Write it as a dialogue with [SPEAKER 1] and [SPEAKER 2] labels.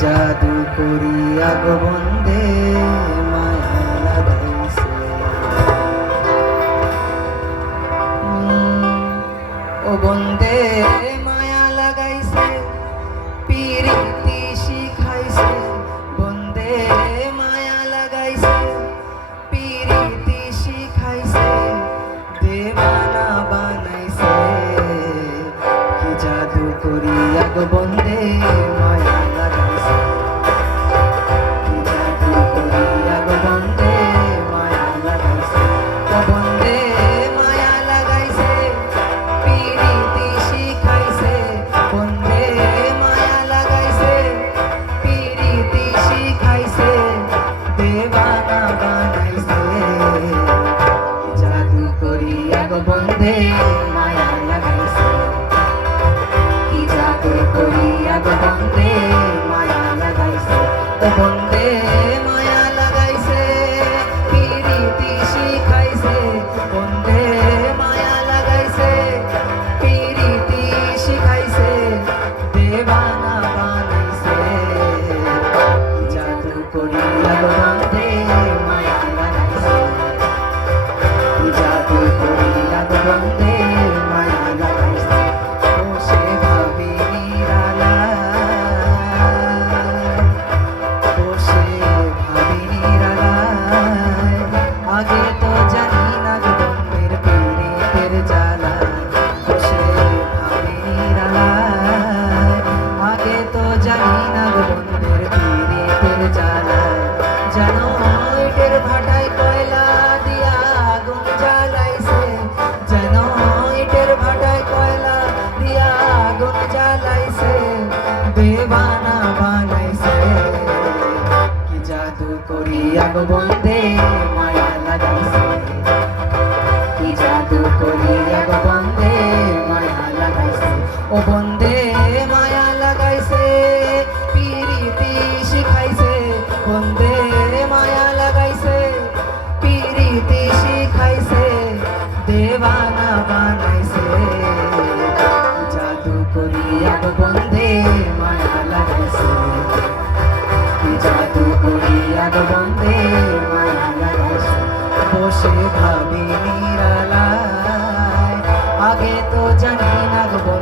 [SPEAKER 1] জাদু করিয়া গো গো বন্দে মায়া লাগাইছে। করিয়া বন্দে মায়া লাগাইছে জাদু করিয়া বন্দে মায়া লাগাইছে নিরালায় বসে ভাবি নিরালায় আগে তো জানি না গো পীড়িতের জানো ইটের ভাটায় কয়লা দিয়া আগুন জ্বালাইছে। যেন ইটের ভাটায় কয়লা দিয়া আগুন জ্বালাইছে। দেবানা বানাইছে। কি জাদু বন্দে বন্দে বসে ভাবি নিরালায়। আগে তো জানি না গো